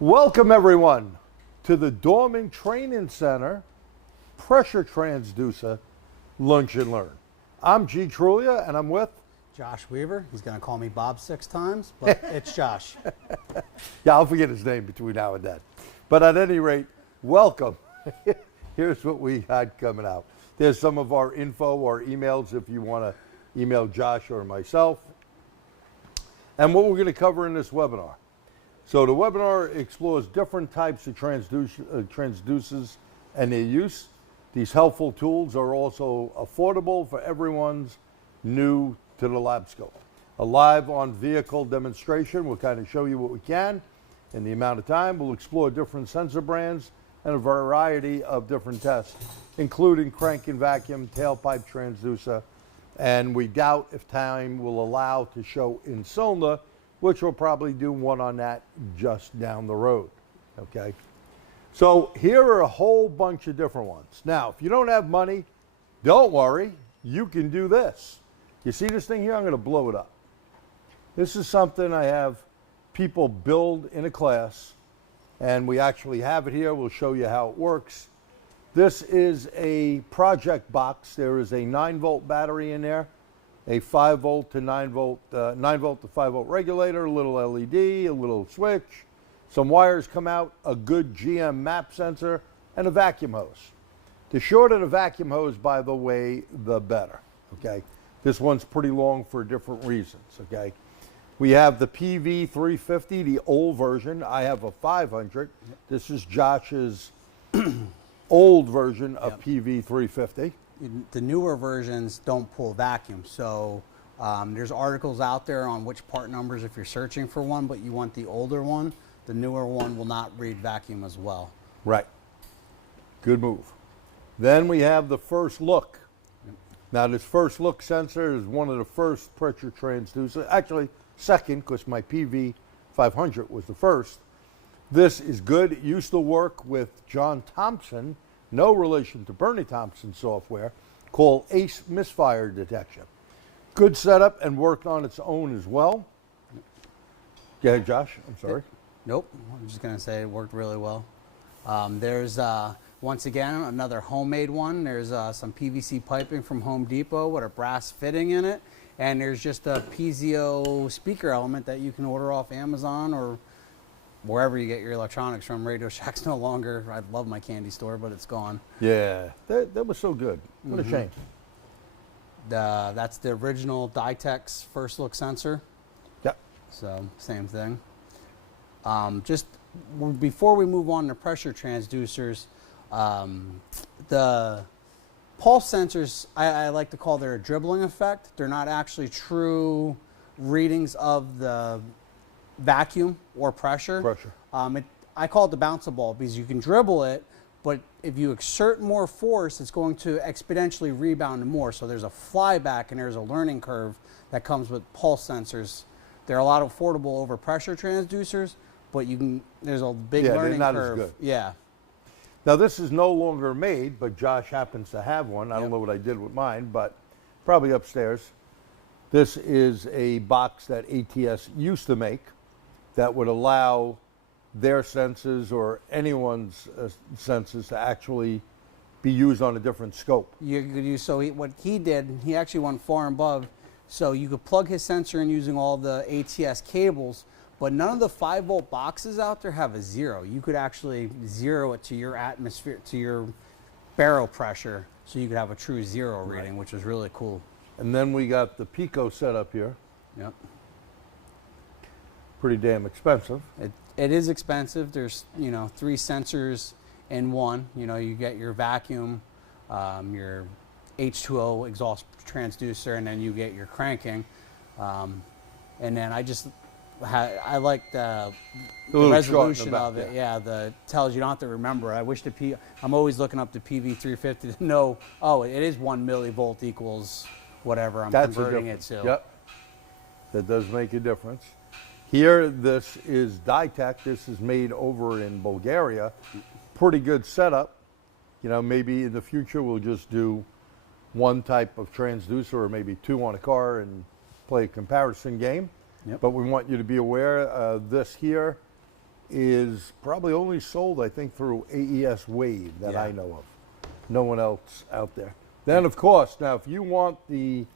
Welcome everyone to the Dorman Training Center Pressure Transducer Lunch and Learn. I'm G. Truglia and I'm with Josh Weaver. He's going to call me Bob 6 times, but it's Josh. Yeah, I'll forget his name between now and then. But at any rate, welcome. Here's what we had coming out. There's some of our info or emails if you want to email Josh or myself. And what we're going to cover in this webinar. So the webinar explores different types of transducers and their use. These helpful tools are also affordable for everyone's new to the lab scope. A live on vehicle demonstration will kind of show you what we can in the amount of time. We'll explore different sensor brands and a variety of different tests, including crank and vacuum, tailpipe transducer, and we doubt if time will allow to show Insylinder, which we'll probably do one on that just down the road, okay? So here are a whole bunch of different ones. Now, if you don't have money, don't worry, you can do this. You see this thing here? I'm gonna blow it up. This is something I have people build in a class, and we actually have it here. We'll show you how it works. This is a project box. There is a 9-volt battery in there, a 5-volt to 9-volt, 9-volt to 5-volt regulator, a little LED, a little switch, some wires come out, a good GM map sensor, and a vacuum hose. The shorter the vacuum hose, by the way, the better, okay? This one's pretty long for different reasons, okay? We have the PV350, the old version. I have a 500. This is Josh's old version of PV350. The newer versions don't pull vacuum, so there's articles out there on which part numbers if you're searching for one, but you want the older one. The newer one will not read vacuum as well. Right. Good move. Then we have the first look. Now this first look sensor is one of the first pressure transducers, actually second, because my PV500 was the first. This is good. It used to work with John Thompson, no relation to Bernie Thompson software, called ACE misfire detection. Good setup and worked on its own as well. Go ahead, Josh. I'm sorry. Nope. I'm just going to say it worked really well. There's, once again, another homemade one. There's some PVC piping from Home Depot with a brass fitting in it. And there's just a piezo speaker element that you can order off Amazon or wherever you get your electronics from. Radio Shack's no longer. I love my candy store, but it's gone. Yeah, that was so good. What a shame. That's the original Ditex first look sensor. Yep. So same thing. Just before we move on to pressure transducers, the pulse sensors, I like to call there a dribbling effect. They're not actually true readings of the vacuum or pressure. I call it the bouncer ball because you can dribble it, but if you exert more force, it's going to exponentially rebound more. So there's a flyback and there's a learning curve that comes with pulse sensors. They're a lot affordable over pressure transducers, but there's a big learning curve. As good. Yeah. Now this is no longer made, but Josh happens to have one. I don't know what I did with mine, but probably upstairs. This is a box that ATS used to make that would allow their senses or anyone's senses to actually be used on a different scope. You could use, what he did, he actually went far and above. So you could plug his sensor in using all the ATS cables, but none of the 5-volt boxes out there have a 0. You could actually zero it to your atmosphere, to your barrel pressure, so you could have a true 0 reading, which was really cool. And then we got the PICO setup here. Yep. Pretty damn expensive. It is expensive. There's 3 sensors in one. You get your vacuum, your H2O exhaust transducer, and then you get your cranking. And then I like the resolution of it. Yeah, tells you don't have to remember. I wish I'm always looking up the PV350 to know. Oh, it is 1 millivolt equals whatever I'm converting it to. Yep, that does make a difference. Here, this is Ditex. This is made over in Bulgaria. Pretty good setup. Maybe in the future we'll just do one type of transducer or maybe 2 on a car and play a comparison game. But we want you to be aware this here is probably only sold, I think, through AES Wave that I know of. No one else out there. Then, of course, now if you want the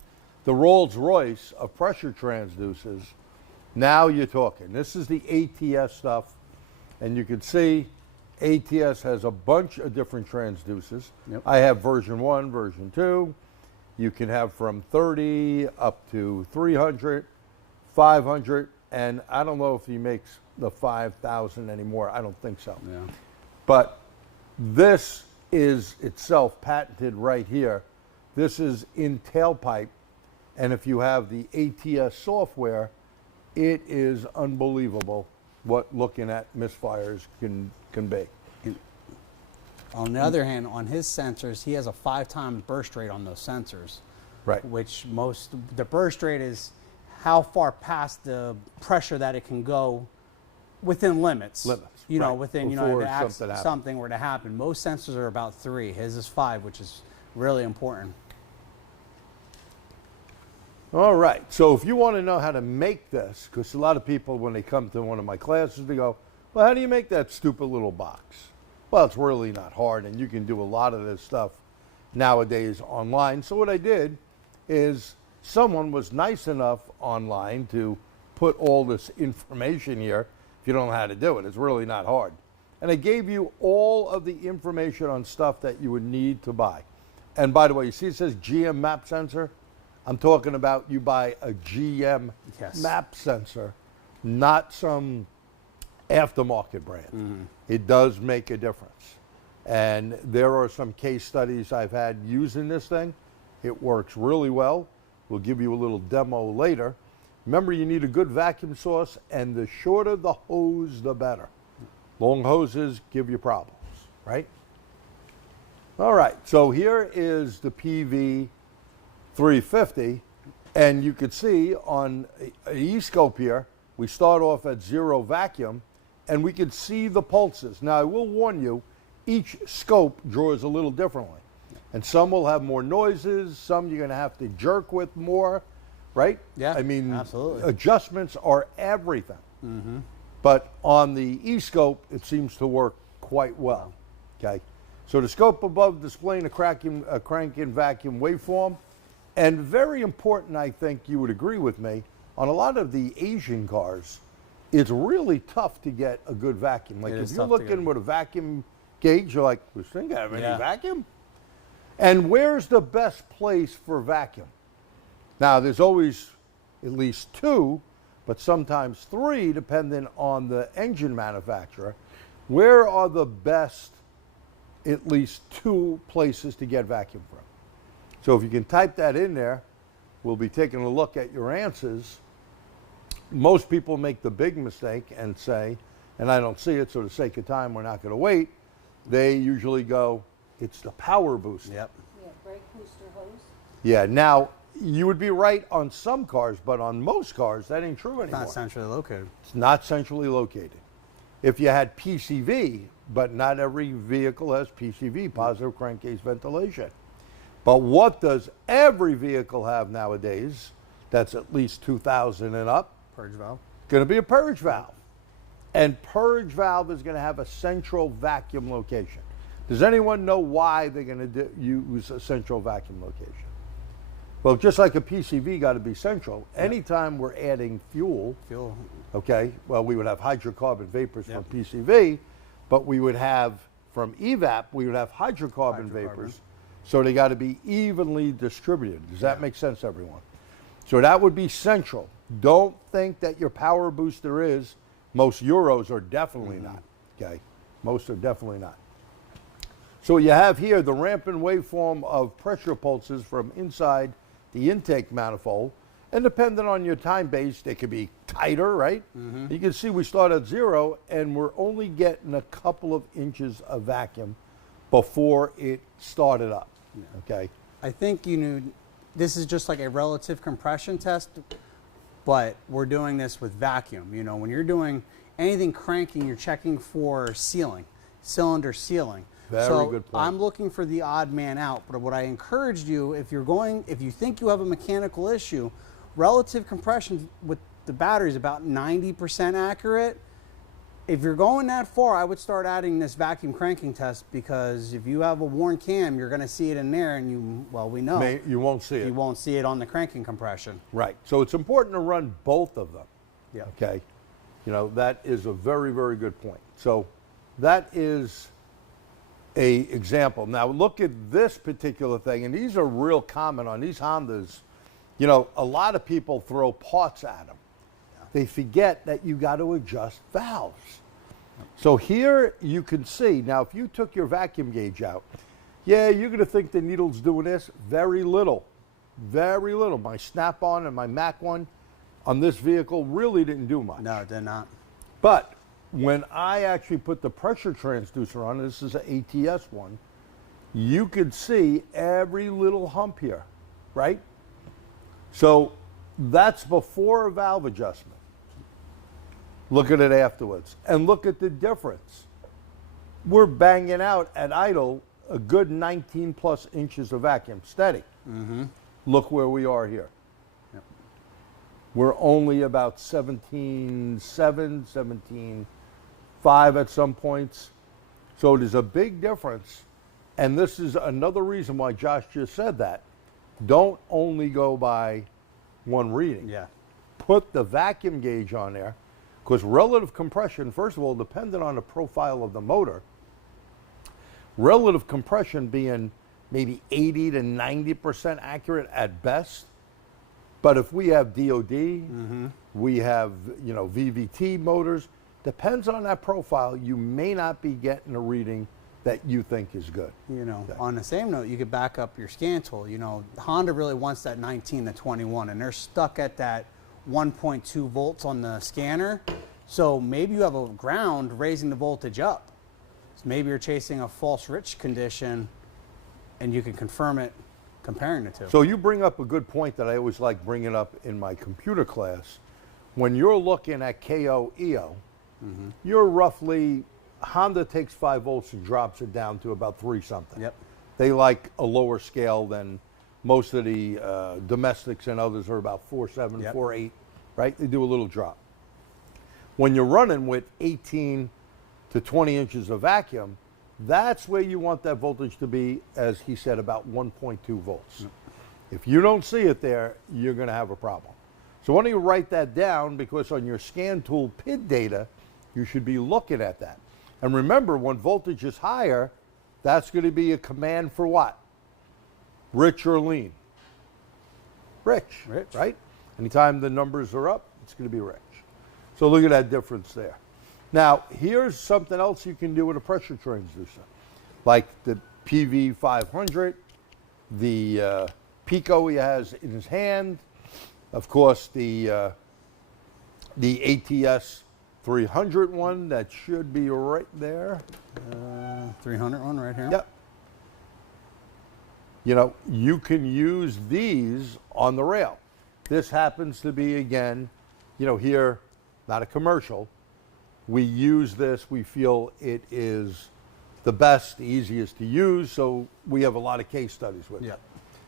Rolls Royce of pressure transducers, now you're talking. This is the ATS stuff, and you can see ATS has a bunch of different transducers. Yep. I have version 1, version 2. You can have from 30 up to 300, 500, and I don't know if he makes the 5,000 anymore. I don't think so. Yeah. But this is itself patented right here. This is in tailpipe, and if you have the ATS software, it is unbelievable what looking at misfires can be. On the other hand, on his sensors, he has a 5 times burst rate on those sensors. Right. Which the burst rate is how far past the pressure that it can go within limits. You know, right. within, Before if something were to happen. Most sensors are about 3. His is 5, which is really important. All right, so if you want to know how to make this, because a lot of people, when they come to one of my classes, they go, well, how do you make that stupid little box? Well, it's really not hard, and you can do a lot of this stuff nowadays online. So what I did is someone was nice enough online to put all this information here. If you don't know how to do it, it's really not hard. And I gave you all of the information on stuff that you would need to buy. And by the way, you see it says GM map sensor? I'm talking about you buy a GM map sensor, not some aftermarket brand. It does make a difference. And there are some case studies I've had using this thing. It works really well. We'll give you a little demo later. Remember, you need a good vacuum source, and the shorter the hose, the better. Long hoses give you problems, right? All right, so here is the PV 350, and you could see on an E-scope here, we start off at 0 vacuum, and we can see the pulses. Now, I will warn you, each scope draws a little differently, and some will have more noises, some you're going to have to jerk with more, right? Yeah, I mean, absolutely. Adjustments are everything. But on the E-scope, it seems to work quite well, okay? So the scope above displaying a crank in vacuum waveform. And very important, I think you would agree with me, on a lot of the Asian cars, it's really tough to get a good vacuum. Like if you're looking with a vacuum gauge, you're like, this thing have any vacuum? And where's the best place for vacuum? Now, there's always at least 2, but sometimes 3, depending on the engine manufacturer. Where are the best at least 2 places to get vacuum from? So if you can type that in there, we'll be taking a look at your answers. Most people make the big mistake and say, and I don't see it, so for the sake of time, we're not going to wait. They usually go, it's the power booster. Yep. Yeah, brake booster hose. Yeah, now, you would be right on some cars, but on most cars, that ain't true anymore. Not centrally located. It's not centrally located. If you had PCV, but not every vehicle has PCV, positive crankcase ventilation. But what does every vehicle have nowadays that's at least 2,000 and up? Purge valve. Going to be a purge valve. And purge valve is going to have a central vacuum location. Does anyone know why they're going to use a central vacuum location? Well, just like a PCV got to be central, anytime we're adding fuel, okay, well, we would have hydrocarbon vapors from PCV, but we would have, from evap, we would have hydrocarbon vapors. So they got to be evenly distributed. Does that make sense, everyone? So that would be central. Don't think that your power booster is. Most Euros are definitely not, okay? Most are definitely not. So you have here the rampant waveform of pressure pulses from inside the intake manifold. And depending on your time base, they could be tighter, right? You can see we start at 0, and we're only getting a couple of inches of vacuum before it started up, okay? I think this is just like a relative compression test, but we're doing this with vacuum. You know, when you're doing anything cranking, you're checking for sealing, cylinder sealing. Very good point. I'm looking for the odd man out, but what I encouraged you, if you think you have a mechanical issue, relative compression with the battery is about 90% accurate. If you're going that far, I would start adding this vacuum cranking test, because if you have a worn cam, you're going to see it in there, and we know You won't see it. You won't see it on the cranking compression. Right. So it's important to run both of them. Yeah. Okay. You know, that is a very, very good point. So that is a example. Now look at this particular thing, and these are real common on these Hondas. You know, a lot of people throw parts at them. They forget that you got to adjust valves. So here you can see, now if you took your vacuum gauge out, yeah, you're going to think the needle's doing this. Very little. Very little. My Snap-on and my Mac one on this vehicle really didn't do much. No, it did not. But when I actually put the pressure transducer on, this is an ATS one, you could see every little hump here, right? So that's before a valve adjustment. Look at it afterwards, and look at the difference. We're banging out at idle a good 19 plus inches of vacuum, steady. Mm-hmm. Look where we are here. Yep. We're only about 17.7, 17.5 at some points. So there's a big difference, and this is another reason why Josh just said that. Don't only go by one reading. Yeah. Put the vacuum gauge on there, because relative compression, first of all, dependent on the profile of the motor, relative compression being maybe 80 to 90% accurate at best. But if we have DOD, we have, you know, VVT motors, depends on that profile, you may not be getting a reading that you think is good. You know, on the same note, you could back up your scan tool. You know, Honda really wants that 19 to 21, and they're stuck at that 1.2 volts on the scanner. So maybe you have a ground raising the voltage up. So maybe you're chasing a false rich condition, and you can confirm it comparing the two. So you bring up a good point that I always like bringing up in my computer class. When you're looking at KO, EO, you're roughly, Honda takes 5 volts and drops it down to about 3 something. Yep. They like a lower scale than most of the domestics, and others are about 4.7, Yep. 4.8, right? They do a little drop. When you're running with 18 to 20 inches of vacuum, that's where you want that voltage to be, as he said, about 1.2 volts. Yep. If you don't see it there, you're going to have a problem. So why don't you write that down, because on your scan tool PID data, you should be looking at that. And remember, when voltage is higher, that's going to be a command for what? Rich or lean? Rich, right? Anytime the numbers are up, it's going to be rich. So look at that difference there. Now, here's something else you can do with a pressure transducer, like the PV500, the PICO he has in his hand, of course the ATS 300 one that should be right there. 300 one right here. Yep. You know, you can use these on the rail. This happens to be, again, you know, here, not a commercial. We use this, we feel it is the best, the easiest to use, so we have a lot of case studies with it.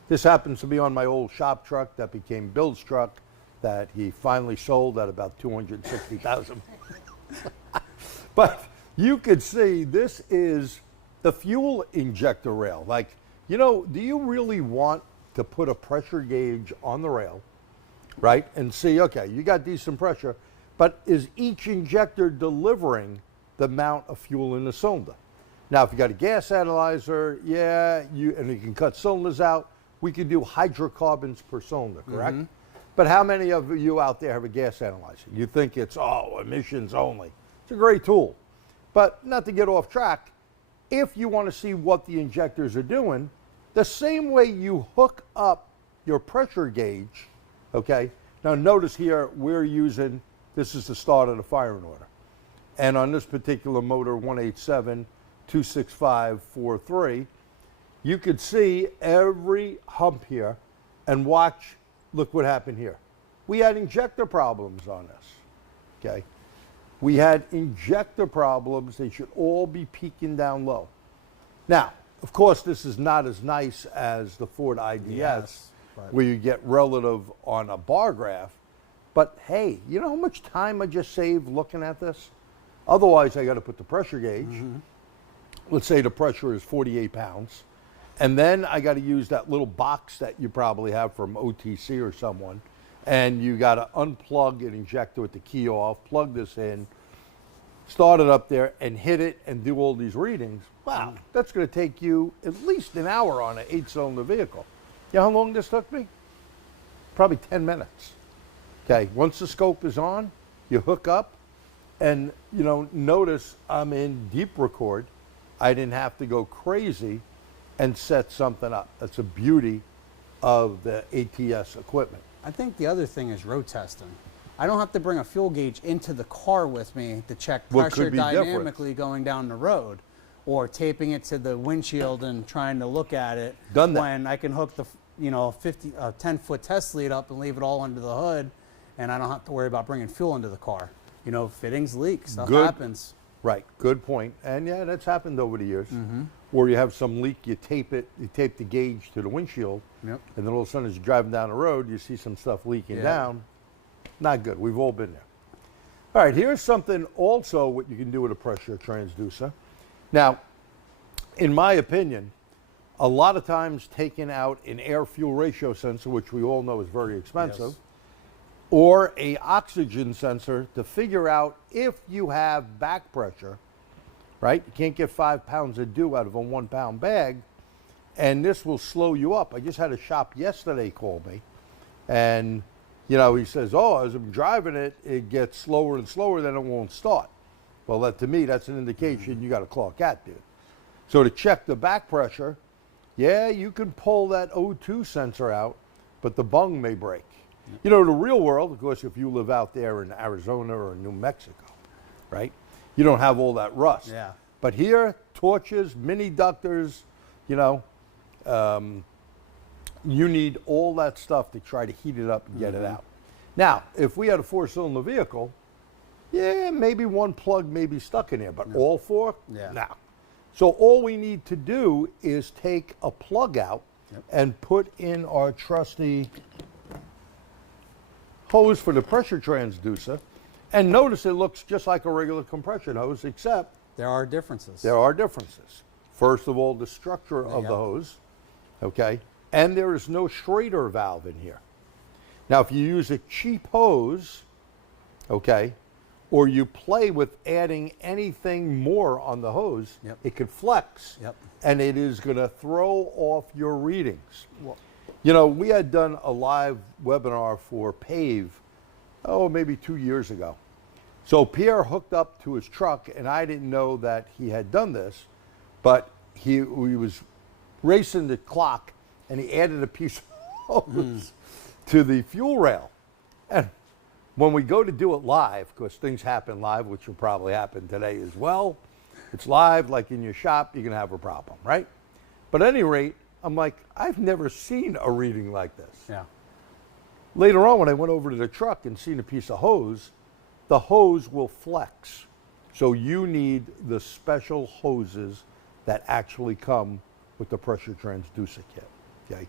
This happens to be on my old shop truck that became Bill's truck that he finally sold at about $260,000. But you could see this is the fuel injector rail. Like, you know, do you really want to put a pressure gauge on the rail, right, and see, okay, you got decent pressure, but is each injector delivering the amount of fuel in the cylinder? Now, if you got a gas analyzer, yeah, and you can cut cylinders out, we can do hydrocarbons per cylinder, correct? But how many of you out there have a gas analyzer? You think it's, oh, emissions only. It's a great tool. But not to get off track, if you want to see what the injectors are doing, the same way you hook up your pressure gauge, okay? Now notice here, we're using, this is the start of the firing order. And on this particular motor, 187, 265, 43, you could see every hump here and watch, look what happened here. We had injector problems on this, okay? We had injector problems. They should all be peaking down low. Now, of course, this is not as nice as the Ford IDS, where you get relative on a bar graph. But hey, you know how much time I just saved looking at this? Otherwise, I got to put the pressure gauge. Let's say the pressure is 48 pounds. And then I got to use that little box that you probably have from OTC or someone. And you got to unplug an injector with the key off, plug this in, start it up there, and hit it and do all these readings. Wow, that's going to take you at least an hour on an 8-cylinder vehicle. You know how long this took me? Probably 10 minutes. Okay, once the scope is on, you hook up, and notice I'm in deep record. I didn't have to go crazy and set something up. That's a beauty of the ATS equipment. I think the other thing is road testing. I don't have to bring a fuel gauge into the car with me to check pressure dynamically going down the road, or taping it to the windshield and trying to look at it. Done that. When I can hook the 10-foot test lead up and leave it all under the hood, and I don't have to worry about bringing fuel into the car. Fittings leak, stuff happens. Right, good point. And yeah, that's happened over the years. Or you have some leak, you tape the gauge to the windshield, and then all of a sudden as you're driving down the road, you see some stuff leaking down. Not good. We've all been there. All right, here's something also what you can do with a pressure transducer. Now, in my opinion, a lot of times taking out an air-fuel ratio sensor, which we all know is very expensive, or a oxygen sensor to figure out if you have back pressure, right? You can't get 5 pounds of dew out of a 1 pound bag, and this will slow you up. I just had a shop yesterday call me, and he says, as I'm driving it, it gets slower and slower, then it won't start. Well, to me, that's an indication you got a clogged cat, dude. So to check the back pressure, you can pull that O2 sensor out, but the bung may break. The real world, of course, if you live out there in Arizona or New Mexico, right? You don't have all that rust. Yeah. But here, torches, mini ductors, you need all that stuff to try to heat it up and get it out. Now, if we had a 4-cylinder vehicle, maybe one plug may be stuck in there, but all 4? No. So all we need to do is take a plug out and put in our trusty hose for the pressure transducer, and notice it looks just like a regular compression hose, except there are differences. There are differences. First of all, the structure of the hose, okay, and there is no Schrader valve in here. Now, if you use a cheap hose, okay, or you play with adding anything more on the hose, it could flex, and it is going to throw off your readings. Well, we had done a live webinar for PAVE, maybe 2 years ago. So Pierre hooked up to his truck, and I didn't know that he had done this, but he was racing the clock, and he added a piece of hose to the fuel rail. And when we go to do it live, because things happen live, which will probably happen today as well, it's live, like in your shop, you're going to have a problem, right? But at any rate, I'm like, I've never seen a reading like this. Yeah. Later on, when I went over to the truck and seen a piece of hose, the hose will flex. So you need the special hoses that actually come with the pressure transducer kit. Okay,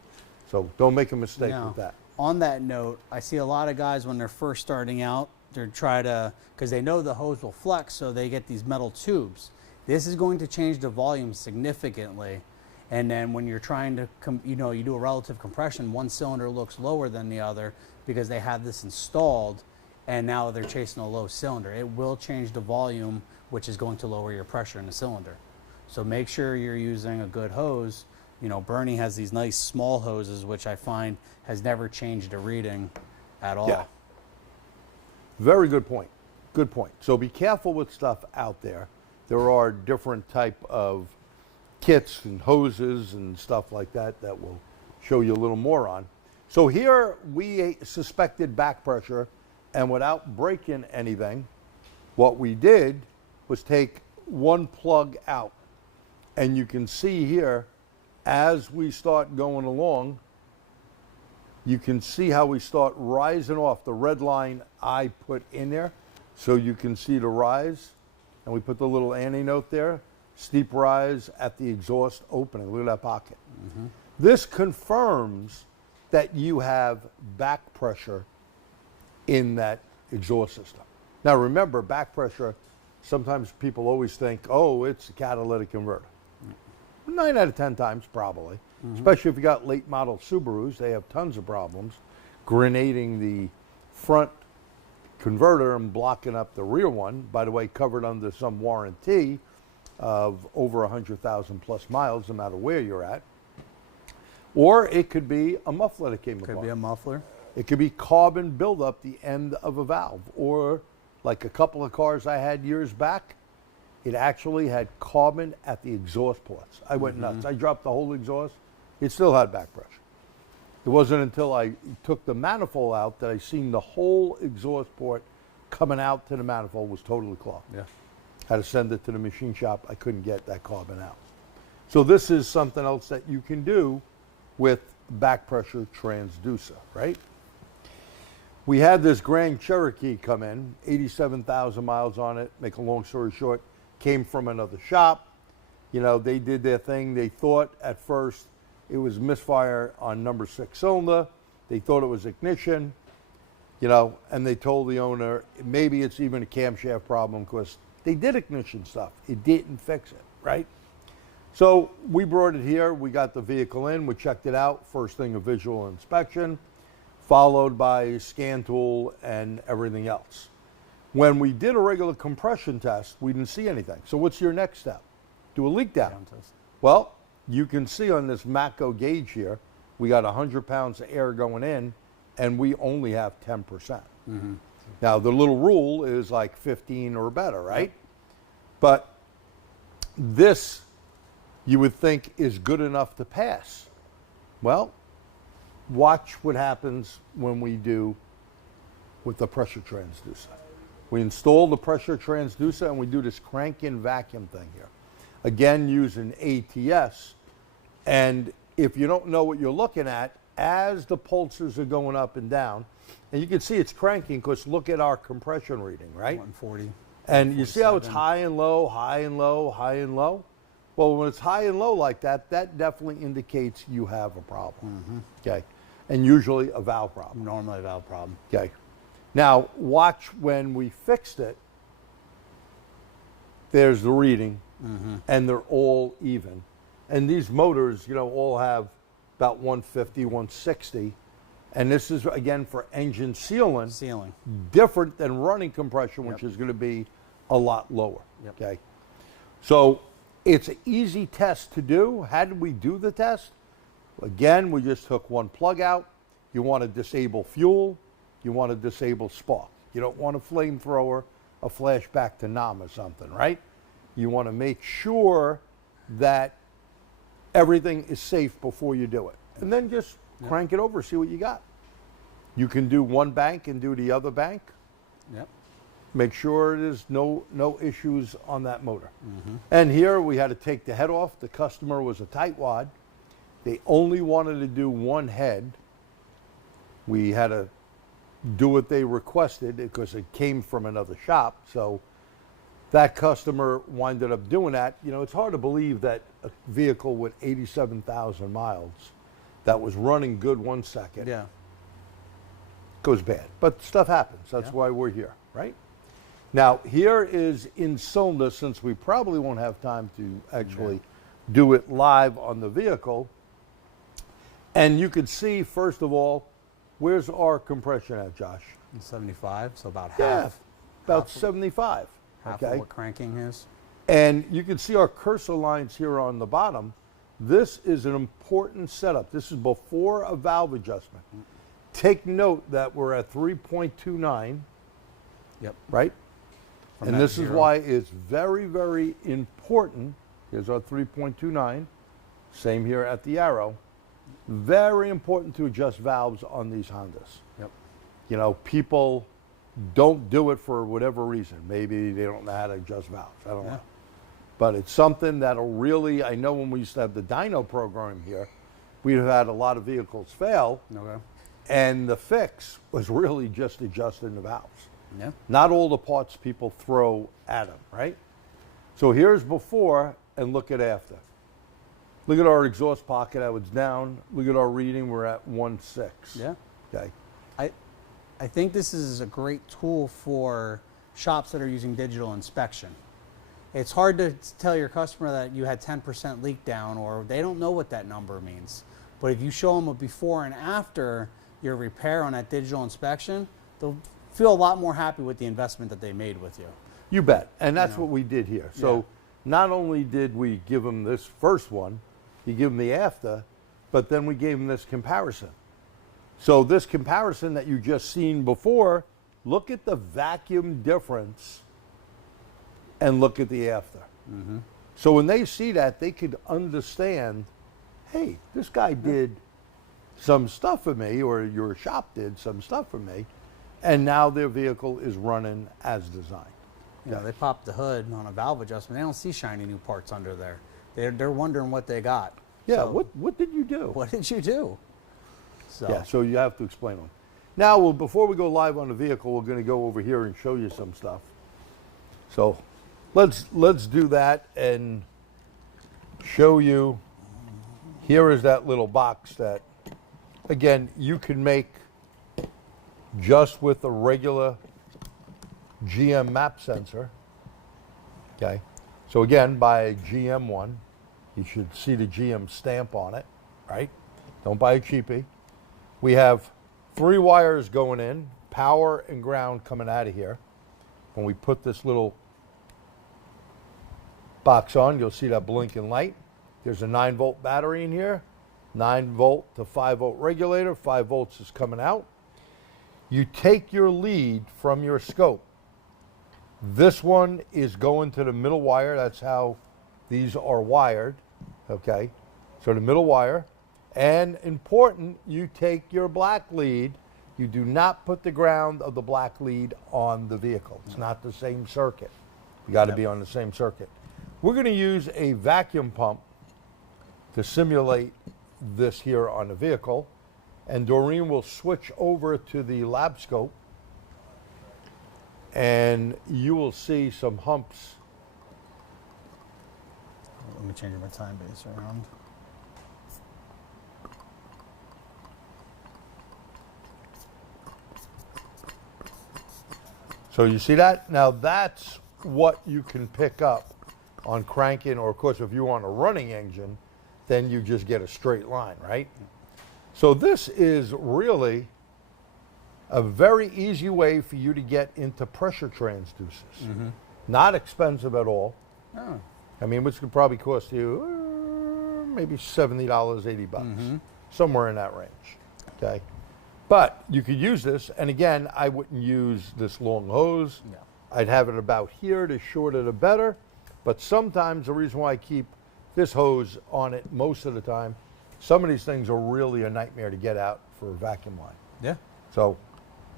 so don't make a mistake with that. On that note, I see a lot of guys when they're first starting out, because they know the hose will flex, so they get these metal tubes. This is going to change the volume significantly. And then when you're trying to, you do a relative compression, one cylinder looks lower than the other because they have this installed, and now they're chasing a low cylinder. It will change the volume, which is going to lower your pressure in the cylinder. So make sure you're using a good hose. Bernie has these nice small hoses, which I find has never changed a reading at all. Yeah. Very good point. Good point. So be careful with stuff out there. There are different type of kits and hoses and stuff like that that we'll show you a little more on. So here we suspected back pressure, and without breaking anything, what we did was take one plug out. And you can see here, as we start going along, you can see how we start rising off the red line I put in there. So you can see the rise, and we put the little anti-note there, steep rise at the exhaust opening. Look at that pocket. This confirms that you have back pressure in that exhaust system. Now remember, back pressure sometimes people always think, oh, it's a catalytic converter. 9 out of 10 times, probably. Especially if you got late model Subarus, they have tons of problems grenading the front converter and blocking up the rear one. By the way, covered under some warranty of over 100,000 plus miles, no matter where you're at. Or it could be a muffler that came apart. Could be a muffler. It could be carbon buildup the end of a valve, or like a couple of cars I had years back, it actually had carbon at the exhaust ports. I went nuts. I dropped the whole exhaust. It still had back pressure. It wasn't until I took the manifold out that I seen the whole exhaust port coming out to the manifold was totally clogged. Yeah. Had to send it to the machine shop. I couldn't get that carbon out. So this is something else that you can do with back pressure transducer, right? We had this Grand Cherokee come in, 87,000 miles on it. Make a long story short, came from another shop. You know, they did their thing. They thought at first it was misfire on number 6 cylinder. They thought it was ignition, you know, and they told the owner maybe it's even a camshaft problem because they did ignition stuff. It didn't fix it, right? So we brought it here. We got the vehicle in. We checked it out. First thing, a visual inspection, followed by scan tool and everything else. When we did a regular compression test, we didn't see anything. So what's your next step? Do a leak down. Well, you can see on this Matco gauge here, we got 100 pounds of air going in, and we only have 10%. Now, the little rule is like 15 or better, right? But this, you would think, is good enough to pass. Well, watch what happens when we do with the pressure transducer. We install the pressure transducer and we do this crank-in vacuum thing here. Again, using ATS. And if you don't know what you're looking at, as the pulses are going up and down, and you can see it's cranking because look at our compression reading, right? 140. And you see how it's high and low, high and low, high and low? Well, when it's high and low like that, that definitely indicates you have a problem, okay? And usually a valve problem. Normally a valve problem. Okay. Now, watch when we fixed it, there's the reading, and they're all even. And these motors, you know, all have about 150, 160. And this is, again, for engine sealing. Different than running compression, which is going to be a lot lower, okay? So it's an easy test to do. How did we do the test? Again, we just took one plug out. You want to disable fuel. You want to disable spark. You don't want a flamethrower, a flashback to NOM or something, right? You want to make sure that everything is safe before you do it. And then just crank it over, see what you got. You can do one bank and do the other bank. Make sure there's no issues on that motor. And here we had to take the head off. The customer was a tightwad. They only wanted to do one head. We had to do what they requested because it came from another shop. So that customer winded up doing that. You know, it's hard to believe that a vehicle with 87,000 miles that was running good 1 second goes bad. But stuff happens. That's why we're here, right? Now, here is Insylinder, since we probably won't have time to actually do it live on the vehicle. And you can see, first of all, where's our compression at, Josh? 75, so about half. Yeah, about 75. Half of what cranking is. And you can see our cursor lines here on the bottom. This is an important setup. This is before a valve adjustment. Take note that we're at 3.29. Right? And this is why it's very, very important. Here's our 3.29. Same here at the arrow. Very important to adjust valves on these Hondas. You know, people don't do it for whatever reason. Maybe they don't know how to adjust valves. I don't know. But it's something that'll really, I know when we used to have the dyno program here, we'd have had a lot of vehicles fail. And the fix was really just adjusting the valves. Not all the parts people throw at them, right? So here's before and look at after. Look at our exhaust pocket, how it's down. Look at our reading, we're at 1.6. Okay. I think this is a great tool for shops that are using digital inspection. It's hard to tell your customer that you had 10% leak down, or they don't know what that number means. But if you show them a before and after your repair on that digital inspection, they'll feel a lot more happy with the investment that they made with you. You bet. And that's what we did here. So not only did we give them this first one, you give them the after, but then we gave them this comparison. So this comparison that you just seen before, look at the vacuum difference and look at the after. So when they see that, they could understand, hey, this guy did some stuff for me, or your shop did some stuff for me, and now their vehicle is running as designed. You know, they pop the hood on a valve adjustment. They don't see shiny new parts under there. They're wondering what they got. Yeah, So, what did you do? what did you do? So, Yeah, so you have to explain them. Now, well, before we go live on the vehicle, we're going to go over here and show you some stuff. So let's do that and show you. Here is that little box that, again, you can make just with a regular GM map sensor. Okay, so again, buy a GM one. You should see the GM stamp on it, right? Don't buy a cheapie. We have 3 wires going in, power and ground coming out of here. When we put this little box on, you'll see that blinking light. There's a 9-volt battery in here, 9-volt to 5-volt regulator. 5 volts is coming out. You take your lead from your scope. This one is going to the middle wire. That's how these are wired. Okay, so the middle wire. And important, you take your black lead. You do not put the ground of the black lead on the vehicle. It's not the same circuit. You got to be on the same circuit. We're going to use a vacuum pump to simulate this here on the vehicle. And Doreen will switch over to the lab scope, and you will see some humps. let me change my time base around. So you see that? Now that's what you can pick up on cranking, or of course if you want a running engine, then you just get a straight line, right? So this is really a very easy way for you to get into pressure transducers. Not expensive at all. Oh. I mean, which could probably cost you maybe $70, $80, somewhere in that range, okay? But you could use this, and again, I wouldn't use this long hose. Yeah. I'd have it about here to shorten it better, but sometimes the reason why I keep this hose on it most of the time, some of these things are really a nightmare to get out for a vacuum line. Yeah. So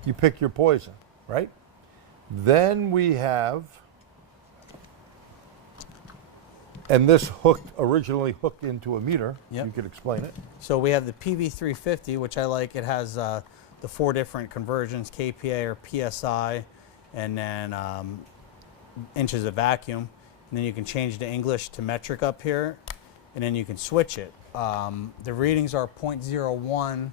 you pick your poison, right? Then we have, and this originally hooked into a meter. Yep. You could explain it. So we have the PV350, which I like. It has the 4 different conversions, kPa or PSI, and then inches of vacuum. And then you can change the English to metric up here, and then you can switch it. The readings are 0.01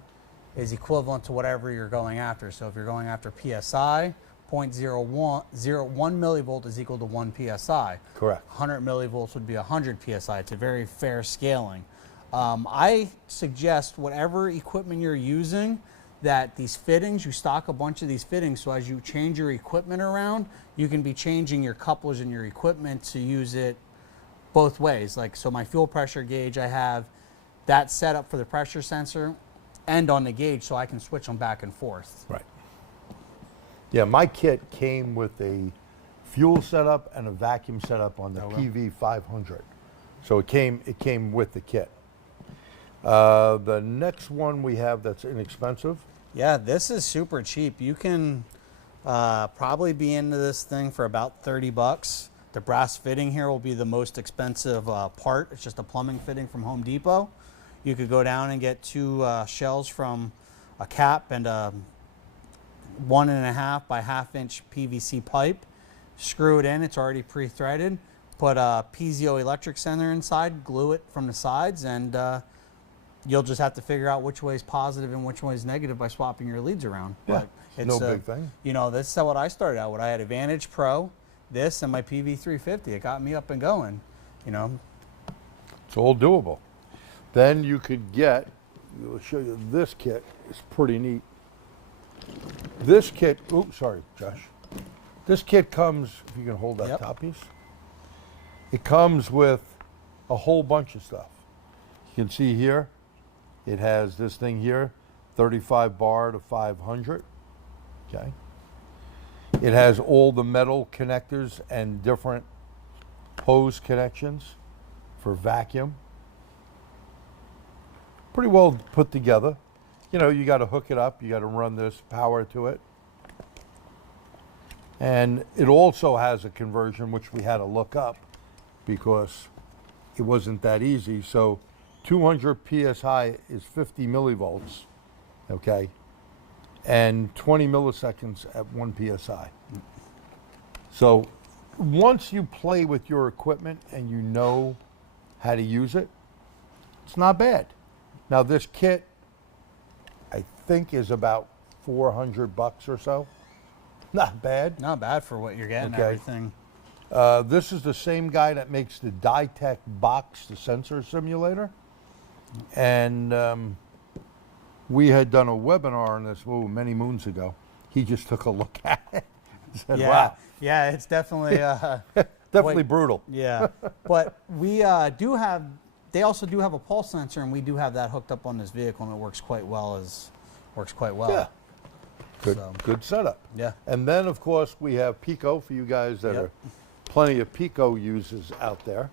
is equivalent to whatever you're going after. So if you're going after PSI, 0.01 millivolt is equal to 1 PSI. Correct. 100 millivolts would be 100 PSI. It's a very fair scaling. I suggest whatever equipment you're using, that these fittings, you stock a bunch of these fittings, so as you change your equipment around, you can be changing your couplers and your equipment to use it both ways. Like, so my fuel pressure gauge, I have that set up for the pressure sensor and on the gauge, so I can switch them back and forth. Right. Yeah, my kit came with a fuel setup and a vacuum setup on the PV500. So it came with the kit. The next one we have that's inexpensive. Yeah, this is super cheap. You can probably be into this thing for about 30 bucks. The brass fitting here will be the most expensive part. It's just a plumbing fitting from Home Depot. You could go down and get 2 shells from a cap and a 1.5 by 1/2 inch PVC pipe. Screw it in, it's already pre-threaded. Put a piezoelectric sensor inside, glue it from the sides, and you'll just have to figure out which way is positive and which way is negative by swapping your leads around. Yeah. But no big thing. You know, this is what I started out with. I had a Vantage Pro, this, and my PV350. It got me up and going, you know. It's all doable. Then you could get, I'll show you, this kit is pretty neat. This kit, oops, sorry, Josh. This kit comes, if you can hold that top piece, it comes with a whole bunch of stuff. You can see here, it has this thing here, 35 bar to 500, okay? It has all the metal connectors and different hose connections for vacuum. Pretty well put together. You know, you got to hook it up, you got to run this power to it. And it also has a conversion, which we had to look up because it wasn't that easy. So 200 PSI is 50 millivolts, okay? And 20 milliseconds at 1 PSI. So once you play with your equipment and you know how to use it, it's not bad. Now this kit, I think, is about $400 or so. Not bad. Not bad for what you're getting, everything. This is the same guy that makes the Ditex box, the sensor simulator. And we had done a webinar on this many moons ago. He just took a look at it and said, wow. Yeah, it's definitely... definitely brutal. Yeah, but we do have... They also do have a pulse sensor, and we do have that hooked up on this vehicle, and it works quite well. Yeah. Good setup. Yeah. And then, of course, we have PICO for you guys that are plenty of PICO users out there.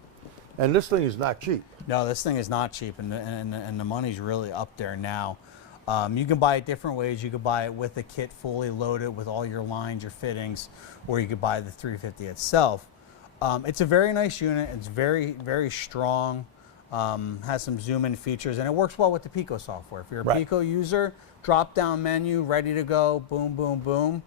And this thing is not cheap. No, this thing is not cheap, and the money's really up there now. You can buy it different ways. You could buy it with the kit fully loaded with all your lines, your fittings, or you could buy the 350 itself. It's a very nice unit. It's very, very strong. Has some zoom-in features, and it works well with the PICO software. If you're a PICO user, drop-down menu, ready to go, boom, boom, boom.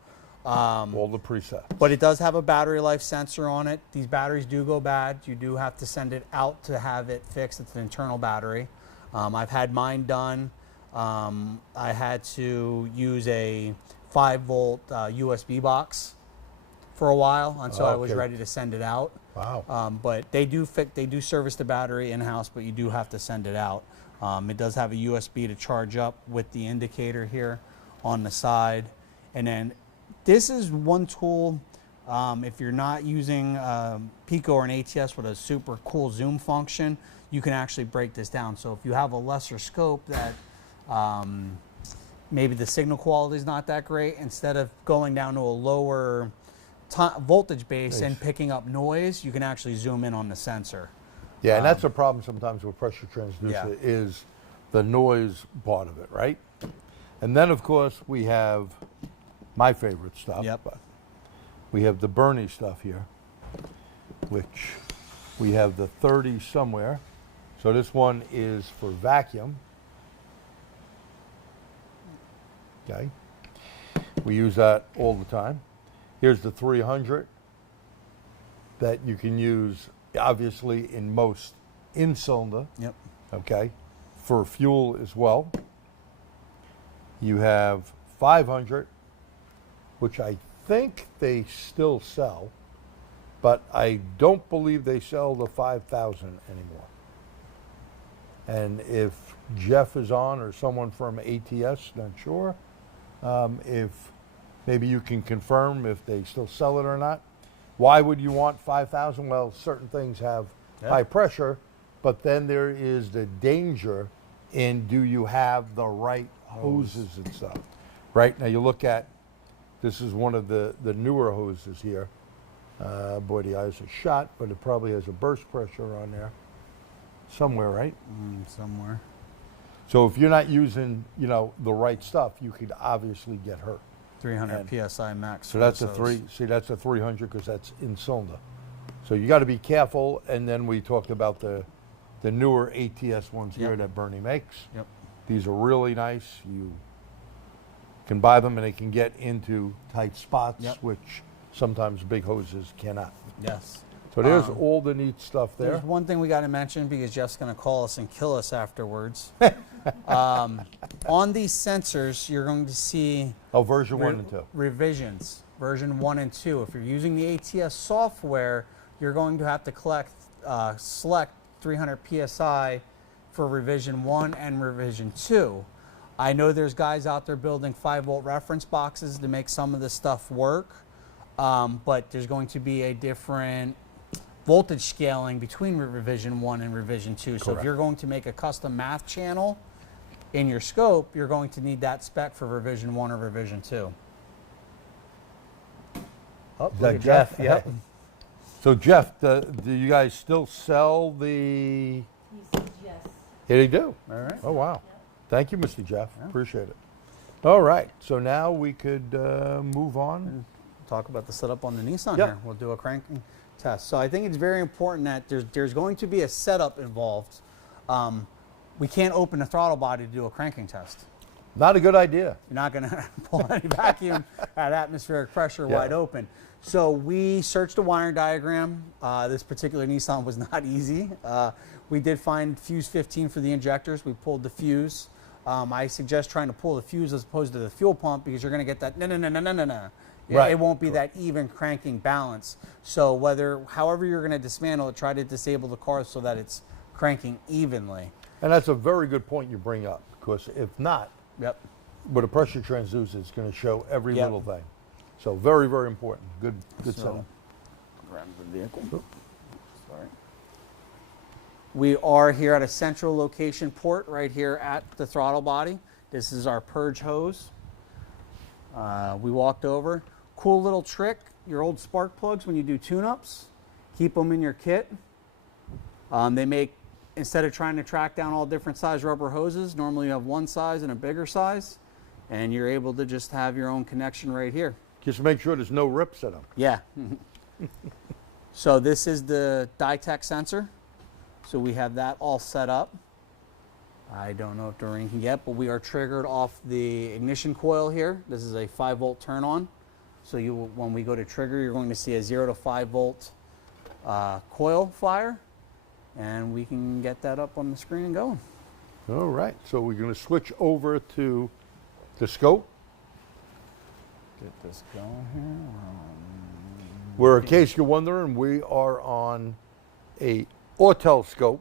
All the presets. But it does have a battery life sensor on it. These batteries do go bad. You do have to send it out to have it fixed. It's an internal battery. I've had mine done. I had to use a 5-volt USB box for a while until I was ready to send it out. Wow. But they do service the battery in-house, but you do have to send it out. It does have a USB to charge up with the indicator here on the side. And then this is one tool, if you're not using PICO or an ATS with a super cool zoom function, you can actually break this down. So if you have a lesser scope that maybe the signal quality is not that great, instead of going down to a lower voltage base and picking up noise, you can actually zoom in on the sensor. Yeah, and that's a problem sometimes with pressure transducer is the noise part of it, right? And then, of course, we have my favorite stuff. Yep. We have the Bernie stuff here, which we have the 30 somewhere. So this one is for vacuum. Okay. We use that all the time. Here's the 300 that you can use, obviously, in most Insylinder. Yep. Okay. For fuel as well. You have 500, which I think they still sell, but I don't believe they sell the 5,000 anymore. And if Jeff is on or someone from ATS, not sure, if maybe you can confirm if they still sell it or not. Why would you want 5,000? Well, certain things have high pressure, but then there is the danger in, do you have the right hoses and stuff? Right, now you look at, this is one of the newer hoses here. Boy, the eyes are shot, but it probably has a burst pressure on there. Somewhere, right? Somewhere. So if you're not using, you know, the right stuff, you could obviously get hurt. 300 PSI max. So that's a that's a 300 because that's Insylinder. So you got to be careful. And then we talked about the newer ATS ones here that Bernie makes. Yep. These are really nice. You can buy them and they can get into tight spots, which sometimes big hoses cannot. Yes. So there's all the neat stuff there. There's one thing we got to mention because Jeff's going to call us and kill us afterwards. On these sensors, you're going to see version 1 and 2. revisions, version 1 and 2. If you're using the ATS software, you're going to have to select 300 PSI for revision 1 and revision 2. I know there's guys out there building 5-volt reference boxes to make some of this stuff work, but there's going to be a different voltage scaling between revision 1 and revision 2. So if you're going to make a custom math channel in your scope, you're going to need that spec for revision 1 or revision 2. Oh, look at Jeff. Yep. So Jeff, do you guys still sell the? He says yes. Yeah, they do. All right. Oh wow. Yep. Thank you, Mr. Jeff. Appreciate it. All right. So now we could move on. Talk about the setup on the Nissan Yep. here. We'll do a cranking test. So I think it's very important that there's going to be a setup involved. We can't open the throttle body to do a cranking test. Not a good idea. You're not going to pull any vacuum at atmospheric pressure wide open. So we searched a wiring diagram. This particular Nissan was not easy. We did find fuse 15 for the injectors. We pulled the fuse. I suggest trying to pull the fuse as opposed to the fuel pump because you're going to get that no. Right. It won't be that even cranking balance. So however you're going to dismantle it, try to disable the car so that it's cranking evenly. And that's a very good point you bring up, because if not, Yep. with a pressure transducer, it's going to show every Yep. little thing. So very, very important. Good So, setup. grab the vehicle. Sorry. We are here at a central location port right here at the throttle body. This is our purge hose. We walked over. Cool little trick, your old spark plugs when you do tune-ups, keep them in your kit. They make, instead of trying to track down all different size rubber hoses, normally you have one size and a bigger size, and you're able to just have your own connection right here. Just make sure there's no rips in them. Yeah. So this is the Ditex sensor. So we have that all set up. I don't know if the ring can get, but we are triggered off the ignition coil here. This is a 5-volt turn on. So when we go to trigger, you're going to see a 0 to 5-volt coil fire. And we can get that up on the screen and going. All right. So we're going to switch over to the scope. Get this going here. Where, in case you're wondering, we are on a Autel scope.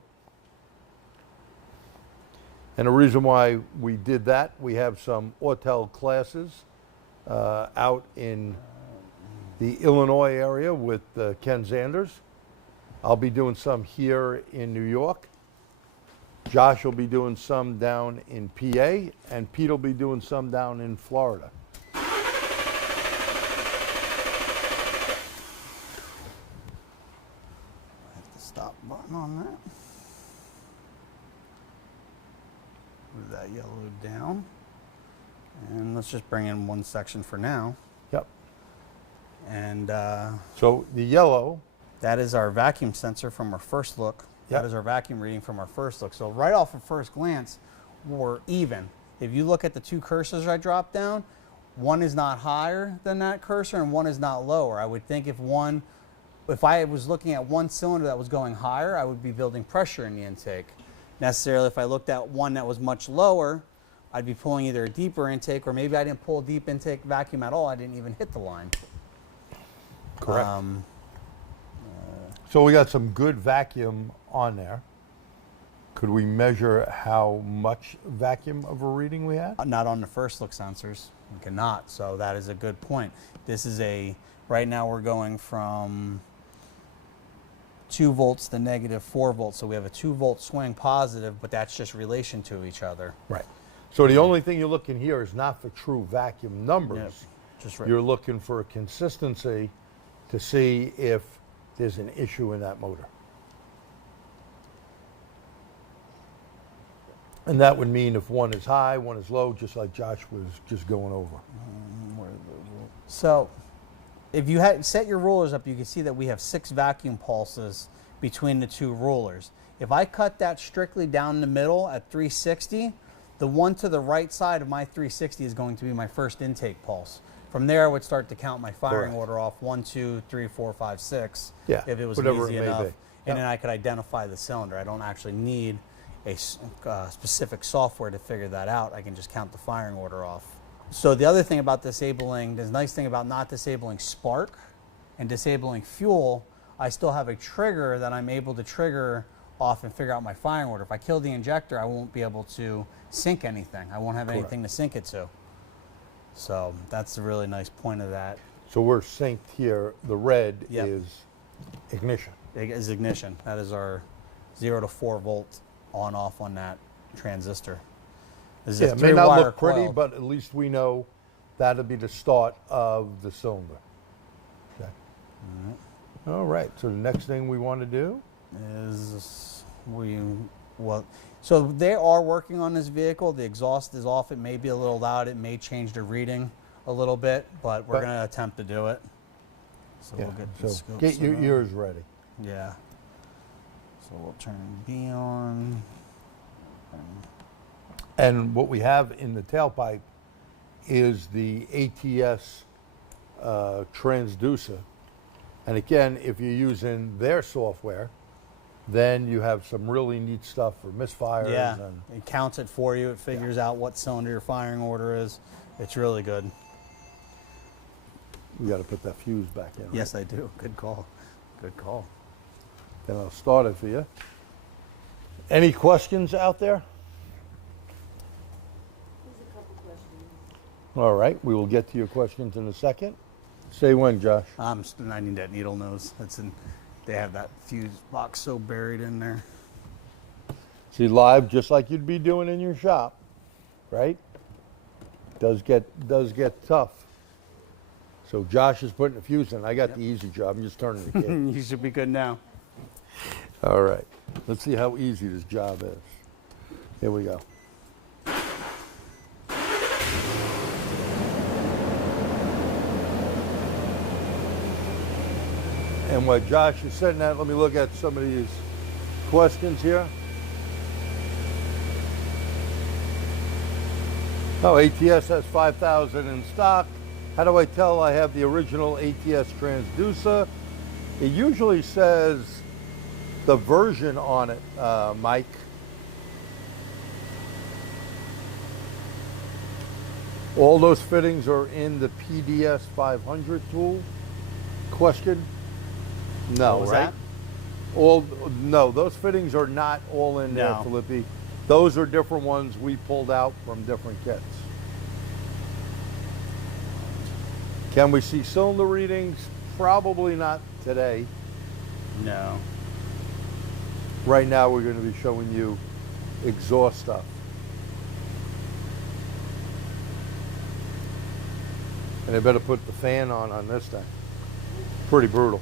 And the reason why we did that, we have some Autel classes out in the Illinois area with Ken Zanders. I'll be doing some here in New York. Josh will be doing some down in PA, and Pete will be doing some down in Florida. Hit the stop button on that. Move that yellow down. And let's just bring in one section for now. Yep. And So the yellow, that is our vacuum sensor from our first look. Yep. That is our vacuum reading from our first look. So right off of first glance, we're even. If you look at the two cursors I dropped down, one is not higher than that cursor and one is not lower. I would think if I was looking at one cylinder that was going higher, I would be building pressure in the intake. Necessarily, if I looked at one that was much lower, I'd be pulling either a deeper intake, or maybe I didn't pull a deep intake vacuum at all. I didn't even hit the line. correct. So we got some good vacuum on there. Could we measure how much vacuum of a reading we had? Not on the first look sensors. We cannot. So that is a good point. This is right now we're going from 2 volts to negative 4 volts. So we have a 2-volt swing positive, but that's just relation to each other. Right. So the only thing you're looking here is not for true vacuum numbers. Yep. Just right. You're looking for a consistency to see if there's an issue in that motor. And that would mean if one is high, one is low, just like Josh was just going over. So if you had set your rulers up, you can see that we have 6 vacuum pulses between the 2 rulers. If I cut that strictly down the middle at 360, the one to the right side of my 360 is going to be my first intake pulse. From there, I would start to count my firing Correct. order off 1, 2, 3, 4, 5, 6. Yeah, If it was whatever easy it may enough. be. And Yep. then I could identify the cylinder. I don't actually need specific software to figure that out. I can just count the firing order off. So the other thing about disabling, the nice thing about not disabling spark and disabling fuel, I still have a trigger that I'm able to trigger off and figure out my firing order. If I kill the injector, I won't be able to sync anything. I won't have anything to sync it to. So that's a really nice point of that. So we're synced here. The red Yep. is ignition. It is ignition. That is our 0 to 4 volt on off on that transistor. This is Yeah, a it may not three-wire look pretty, coil. but at least we know that'll be the start of the cylinder. Okay. All right, so the next thing we want to do? Is so they are working on this vehicle. The exhaust is off. It may be a little loud. It may change the reading a little bit, but we're going to attempt to do it. So Yeah, we'll get the so scopes get your on. ears ready. Yeah. So we'll turn B on. And what we have in the tailpipe is the ATS transducer. And again, if you're using their software, then you have some really neat stuff for misfires. Yeah, And it counts it for you. It figures out what cylinder your firing order is. It's really good. we got to put that fuse back in. Right? Yes, I do. Good call. Good call. Then I'll start it for you. Any questions out there? There's a couple questions. All right, we will get to your questions in a second. Say when, Josh. I need that needle nose. They have that fuse box so buried in there. See, live, just like you'd be doing in your shop, right? Does get tough. So Josh is putting the fuse in. I got the easy job. I'm just turning the key. You should be good now. All right. Let's see how easy this job is. Here we go. And while Josh is setting that, let me look at some of these questions here. Oh, ATS has 5,000 in stock. How do I tell I have the original ATS transducer? It usually says the version on it, Mike. All those fittings are in the PDS 500 tool? Question? No, What was right? that? No, those fittings are not all in there, No. Filippi. Those are different ones we pulled out from different kits. Can we see cylinder readings? Probably not today. No. Right now we're going to be showing you exhaust stuff. And I better put the fan on this thing. Pretty brutal.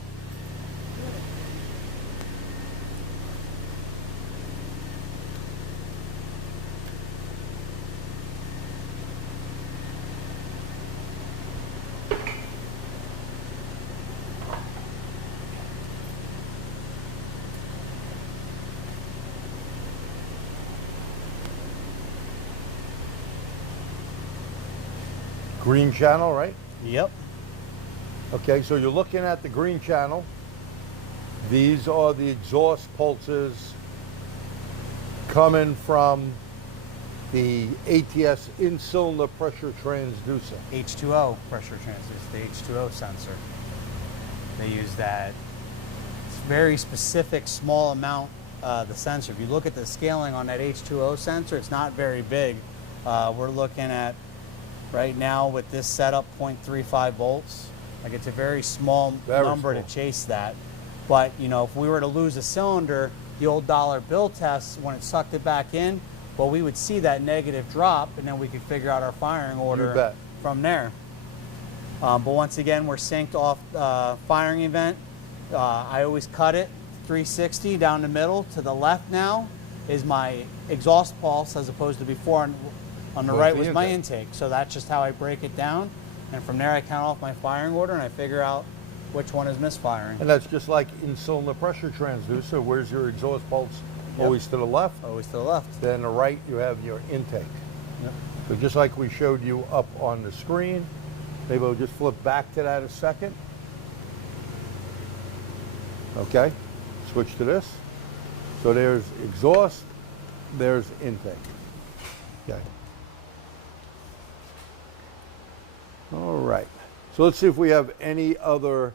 Green channel, right? Yep. Okay, so you're looking at the green channel. These are the exhaust pulses coming from the ATS in-cylinder pressure transducer. H2O pressure transducer, the H2O sensor. They use that very specific small amount, the sensor. If you look at the scaling on that H2O sensor, it's not very big. We're looking at, right now with this setup, 0.35 volts. Like it's a very small number to chase that. But you know, if we were to lose a cylinder, the old dollar bill tests, when it sucked it back in, well, we would see that negative drop, and then we could figure out our firing order from there. But once again, we're synced off firing event. I always cut it 360 down the middle. To the left now is my exhaust pulse, as opposed to before on the right was my intake. So that's just how I break it down. And from there I count off my firing order and I figure out which one is misfiring. And that's just like in-cylinder pressure transducer. Where's your exhaust pulse? Yep. Always to the left? Always to the left. Then the right, you have your intake. Yep. So just like we showed you up on the screen, maybe we'll just flip back to that a second. Okay, switch to this. So there's exhaust, there's intake. Okay. All right. So let's see if we have any other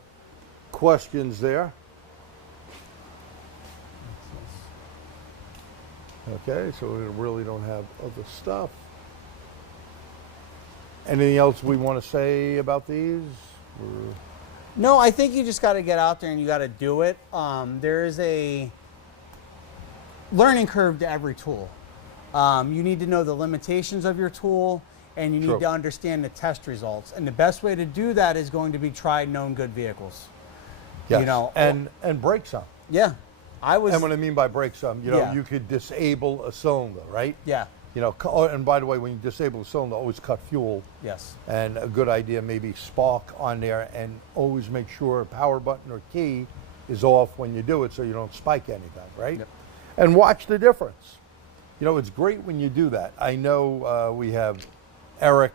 questions there. Okay, so we really don't have other stuff. Anything else we want to say about these? Or? No, I think you just got to get out there and you got to do it. There is a learning curve to every tool. You need to know the limitations of your tool, and you need to understand the test results. And the best way to do that is going to be tried, known, good vehicles. Yes. You know, and break some. Yeah, I was. And what I mean by break some, you know, Yeah. you could disable a cylinder, right? Yeah. You know, and by the way, when you disable a cylinder, always cut fuel. Yes. And a good idea, maybe spark on there, and always make sure power button or key is off when you do it, so you don't spike anything, right? Yep. And watch the difference. You know, it's great when you do that. I know we have Eric,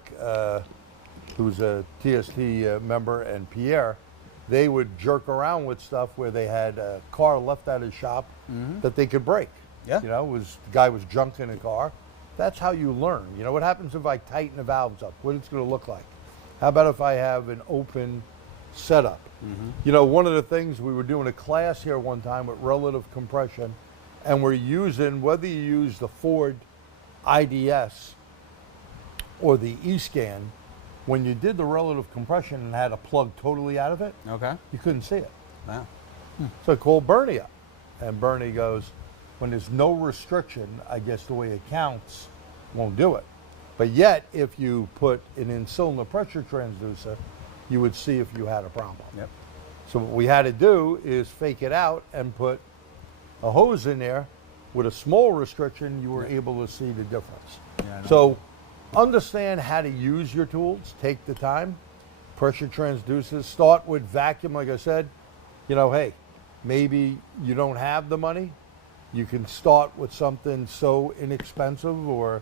who's a TST member, and Pierre. They would jerk around with stuff where they had a car left at his shop that they could break. Yeah. You know, the guy was junking a car. That's how you learn. You know, what happens if I tighten the valves up? What it's going to look like? How about if I have an open setup? You know, one of the things, we were doing a class here one time with relative compression, and we're using, whether you use the Ford IDS or the E-Scan, when you did the relative compression and had a plug totally out of it, Okay. you couldn't see it. Wow. So I called Bernie up, and Bernie goes, when there's no restriction, I guess the way it counts won't do it. But yet, if you put an in-cylinder pressure transducer, you would see if you had a problem. Yep. So what we had to do is fake it out and put a hose in there with a small restriction. You were able to see the difference. Yeah, I know. So understand how to use your tools. Take the time. Pressure transducers. Start with vacuum, like I said. You know, hey, maybe you don't have the money. You can start with something so inexpensive, or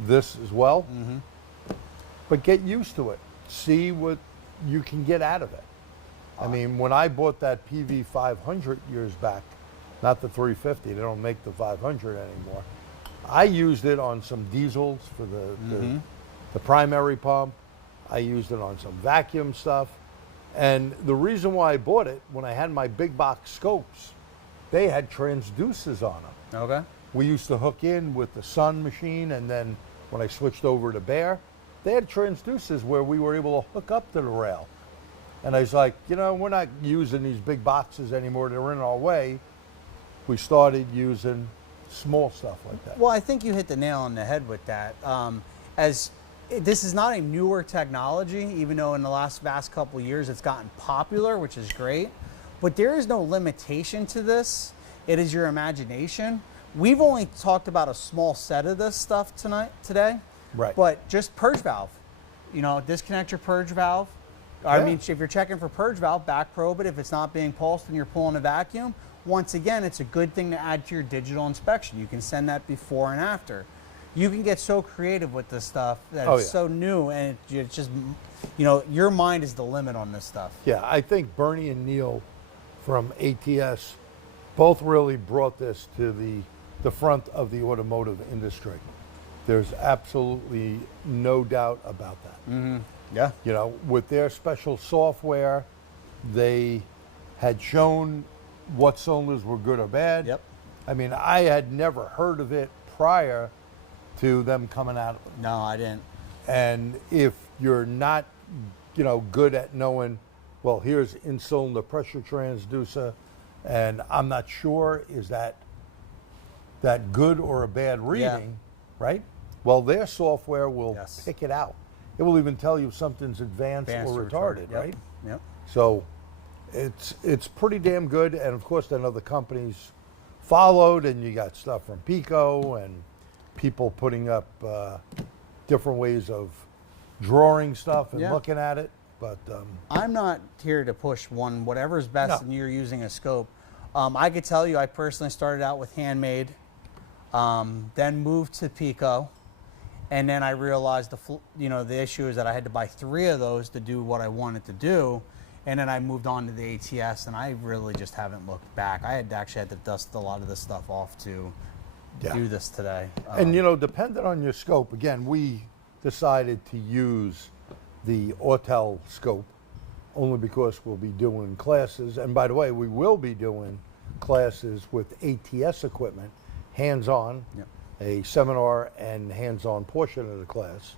this as well. But get used to it. See what you can get out of it. I mean, when I bought that PV 500 years back, not the 350, they don't make the 500 anymore. I used it on some diesels for the primary pump. I used it on some vacuum stuff. And the reason why I bought it, when I had my big box scopes, they had transducers on them. Okay. We used to hook in with the Sun machine, and then when I switched over to Bear, they had transducers where we were able to hook up to the rail. And I was like, you know, we're not using these big boxes anymore. They're in our way. We started using small stuff like that. Well, I think you hit the nail on the head with that. This is not a newer technology, even though in the vast couple of years it's gotten popular, which is great. But there is no limitation to this. It is your imagination. We've only talked about a small set of this stuff today. Right. But just purge valve. You know, disconnect your purge valve. I mean, if you're checking for purge valve, back probe it. If it's not being pulsed and you're pulling a vacuum, once again, it's a good thing to add to your digital inspection. You can send that before and after. You can get so creative with this stuff that it's so new, and it's just, you know, your mind is the limit on this stuff. Yeah, I think Bernie and Neil from ATS both really brought this to the front of the automotive industry. There's absolutely no doubt about that. Yeah. You know, with their special software, they had shown what cylinders were good or bad. Yep. I mean, I had never heard of it prior to them coming out of it. No, I didn't. And if you're not, you know, good at knowing, well, here's in-cylinder pressure transducer, and I'm not sure, is that good or a bad reading, right? Well, their software will pick it out. It will even tell you if something's advanced or retarded, right? Yep. So it's pretty damn good. And of course, then other companies followed, and you got stuff from PICO and people putting up different ways of drawing stuff and looking at it. But I'm not here to push whatever's best, and you're using a scope. I could tell you, I personally started out with handmade, then moved to PICO, and then I realized the issue is that I had to buy 3 of those to do what I wanted to do, and then I moved on to the ATS, and I really just haven't looked back. I had to dust a lot of this stuff off to do this today. And you know, depending on your scope, again, we decided to use the Autel scope only because we'll be doing classes. And by the way, we will be doing classes with ATS equipment, hands-on, a seminar and hands-on portion of the class.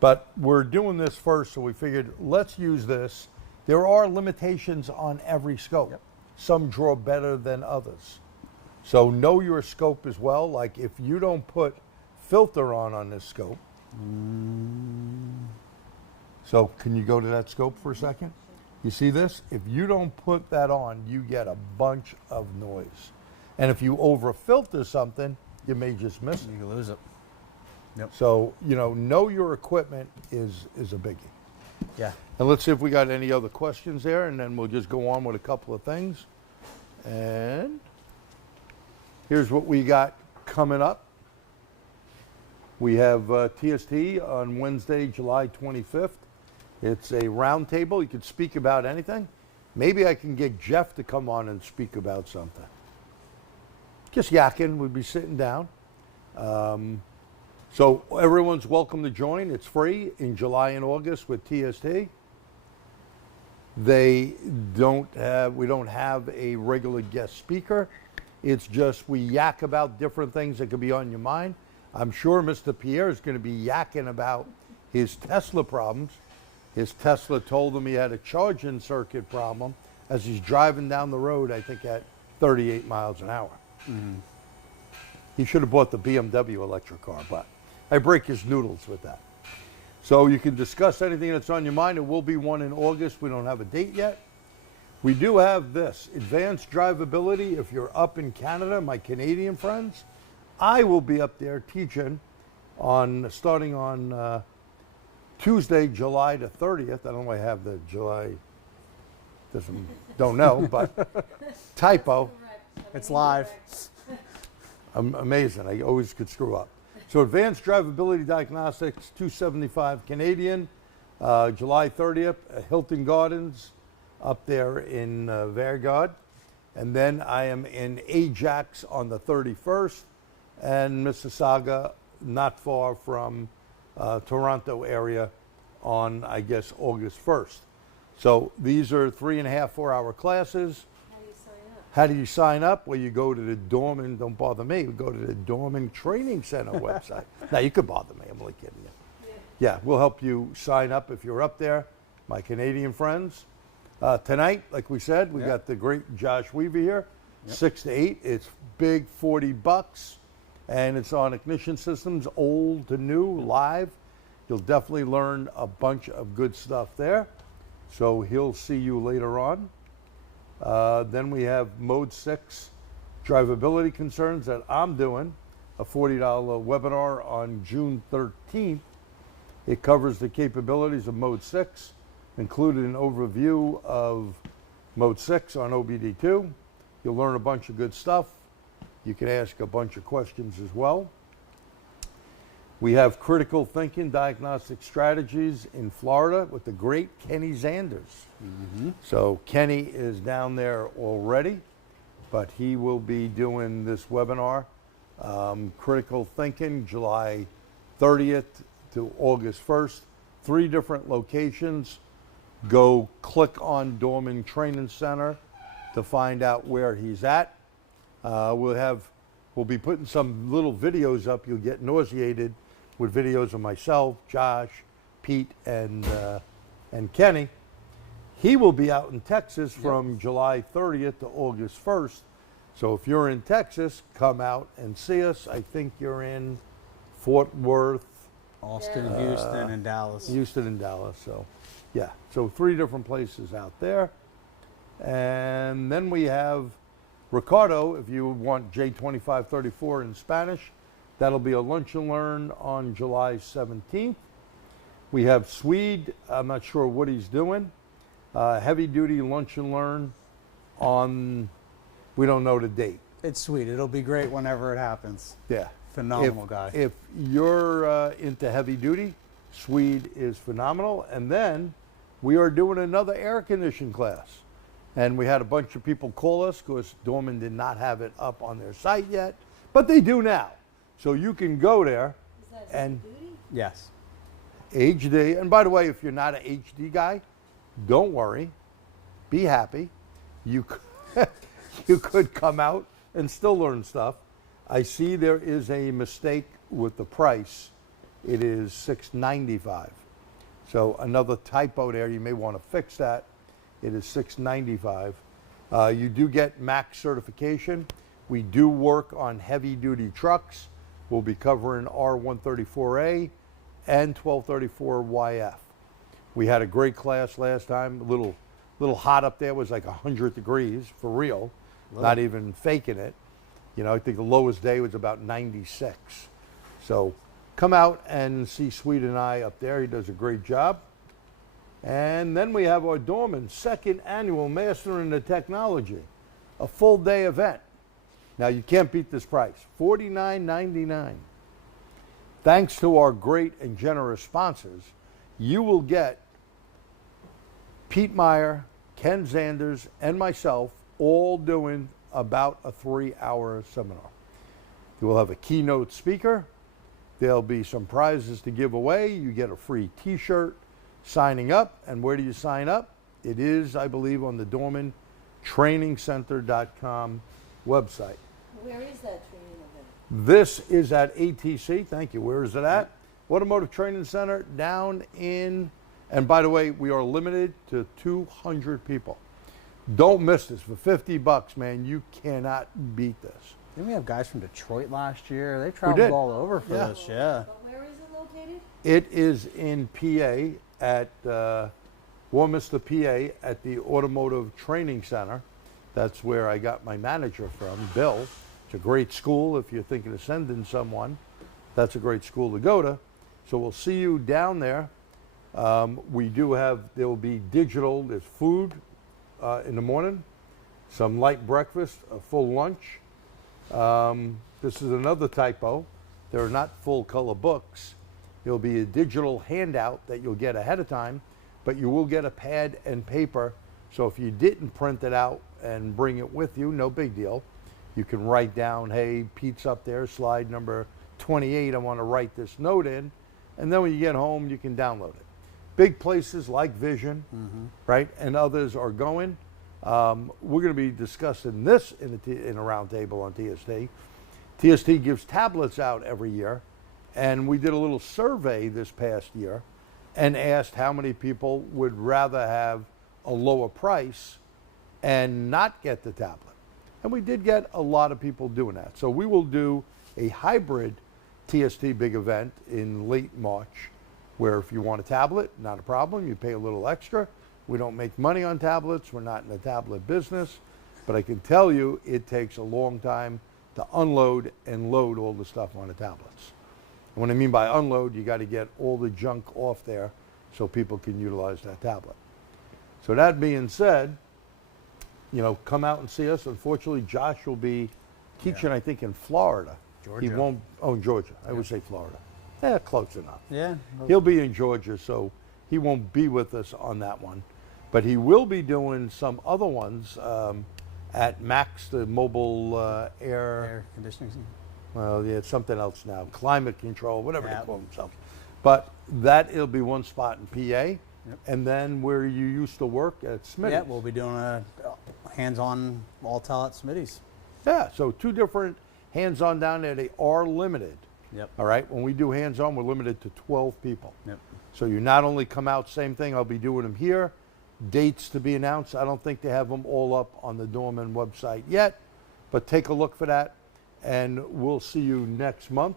But we're doing this first, so we figured let's use this. There are limitations on every scope. Some draw better than others. So know your scope as well. Like if you don't put filter on this scope. So can you go to that scope for a second? You see this? If you don't put that on, you get a bunch of noise. And if you over filter something, you may just miss it. You can lose it. So, you know your equipment is a biggie. Yeah. And let's see if we got any other questions there, and then we'll just go on with a couple of things. And here's what we got coming up. We have TST on Wednesday, July 25th. It's a round table. You could speak about anything. Maybe I can get Jeff to come on and speak about something. Just yakking. We'd be sitting down. So everyone's welcome to join. It's free in July and August with TST. We don't have a regular guest speaker. It's just we yak about different things that could be on your mind. I'm sure Mr. Pierre is going to be yakking about his Tesla problems. His Tesla told him he had a charging circuit problem as he's driving down the road, I think at 38 miles an hour. He should have bought the BMW electric car, but I break his noodles with that. So you can discuss anything that's on your mind. There will be one in August. We don't have a date yet. We do have this, advanced drivability. If you're up in Canada, my Canadian friends, I will be up there teaching starting on Tuesday, July the 30th. I don't know if I have the July, don't know, but typo. It's live. Amazing. I always could screw up. So advanced drivability diagnostics, 275 Canadian, July 30th, Hilton Gardens up there in Vergard. And then I am in Ajax on the 31st and Mississauga, not far from Toronto area on, I guess, August 1st. So these are 3.5, 4-hour classes. How do you sign up? Well, you go to the Dorman, don't bother me, go to the Dorman Training Center website. Now, you could bother me, I'm only kidding you. Yeah, we'll help you sign up if you're up there, my Canadian friends. Tonight, like we said, we got the great Josh Weaver here, 6 to 8. It's big, $40, and it's on ignition systems, old to new, live. You'll definitely learn a bunch of good stuff there. So he'll see you later on. Then we have Mode 6 drivability concerns that I'm doing, a $40 webinar on June 13th. It covers the capabilities of Mode 6, including an overview of Mode 6 on OBD2. You'll learn a bunch of good stuff. You can ask a bunch of questions as well. We have critical thinking diagnostic strategies in Florida with the great Kenny Zanders. So Kenny is down there already, but he will be doing this webinar. Critical thinking, July 30th to August 1st. 3 different locations. Go click on Dorman Training Center to find out where he's at. We'll be putting some little videos up. You'll get nauseated with videos of myself, Josh, Pete, and Kenny. He will be out in Texas from July 30th to August 1st. So if you're in Texas, come out and see us. I think you're in Fort Worth, Austin, Houston, and Dallas. Houston and Dallas. So, yeah. So 3 different places out there. And then we have Ricardo, if you want J2534 in Spanish. That'll be a Lunch and Learn on July 17th. We have Swede. I'm not sure what he's doing. Heavy duty Lunch and Learn on, we don't know the date. It's sweet. It'll be great whenever it happens. Yeah. Phenomenal guy. If you're into heavy duty, Swede is phenomenal. And then we are doing another air conditioning class. And we had a bunch of people call us because Dorman did not have it up on their site yet, but they do now. So you can go there Is that and heavy duty? Yes. HD. And by the way, if you're not an HD guy, don't worry. Be happy. You you could come out and still learn stuff. I see there is a mistake with the price. It is $695. So another typo there. You may want to fix that. It is $695. You do get MAX certification. We do work on heavy-duty trucks. We'll be covering R134A and 1234YF. We had a great class last time. A little hot up there. It was like 100 degrees for real. Not even faking it. You know, I think the lowest day was about 96. So come out and see Sweet and I up there. He does a great job. And then we have our Dorman second annual Mastering the Technology, a full day event. Now you can't beat this price, $49.99. Thanks to our great and generous sponsors, you will get Pete Meyer, Ken Zanders, and myself all doing about a 3-hour seminar. You will have a keynote speaker. There'll be some prizes to give away. You get a free t-shirt signing up. And where do you sign up? It is, I believe, on the DormanTrainingCenter.com website. Where is that training event? This is at ATC. Thank you. Where is it at? Automotive Training Center down in, and by the way, we are limited to 200 people. Don't miss this. For $50, man, you cannot beat this. Didn't we have guys from Detroit last year? They traveled did. all over for Yeah. this, yeah. But where is it located? It is in PA at Warminster, PA at the Automotive Training Center. That's where I got my manager from, Bill. It's a great school if you're thinking of sending someone. That's a great school to go to. So we'll see you down there. We do have, there will be digital, there's food in the morning, some light breakfast, a full lunch. This is another typo. There are not full color books. There'll be a digital handout that you'll get ahead of time, but you will get a pad and paper. So if you didn't print it out and bring it with you, no big deal. You can write down, hey, Pete's up there, slide number 28, I want to write this note in. And then when you get home, you can download it. Big places like Vision, right, and others are going. We're going to be discussing this in a roundtable on TST. TST gives tablets out every year, and we did a little survey this past year and asked how many people would rather have a lower price and not get the tablet. And we did get a lot of people doing that. So we will do a hybrid TST big event in late March, where if you want a tablet, not a problem, you pay a little extra. We don't make money on tablets. We're not in the tablet business. But I can tell you it takes a long time to unload and load all the stuff on the tablets. And what I mean by unload, you got to get all the junk off there so people can utilize that tablet. So that being said, you know, come out and see us. Unfortunately, Josh will be teaching, I think, in Florida. Georgia. He won't, oh, in Georgia. I would say Florida. Yeah, close enough. Yeah. He'll be in Georgia, so he won't be with us on that one. But he will be doing some other ones at Max, the mobile Air conditioning. well, yeah, it's something else now, climate control, whatever Yeah. they call themselves. But that, it'll be one spot in PA, and then where you used to work at Smitty's. Yeah, we'll be doing a hands-on all tell at Smitty's. Yeah, so two different hands-on down there. They are limited. Yep. All right, when we do hands-on, we're limited to 12 people. Yep. So you not only come out, same thing, I'll be doing them here. Dates to be announced. I don't think they have them all up on the Dorman website yet, but take a look for that, and we'll see you next month.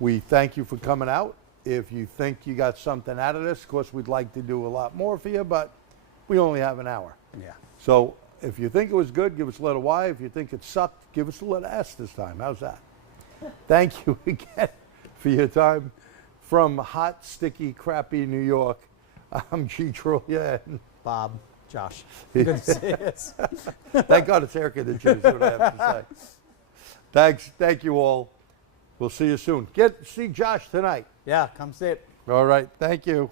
We thank you for coming out. If you think you got something out of this, of course, we'd like to do a lot more for you, but we only have an hour. Yeah. So if you think it was good, give us a letter Y. If you think it sucked, give us a letter S this time. How's that? Thank you again for your time. From hot, sticky, crappy New York, I'm G. Truglia. Bob, Josh. Good to see you. Thank God it's air conditioning, is what I have to say. Thanks. Thank you all. We'll see you soon. See Josh tonight. Yeah, come see it. All right. Thank you.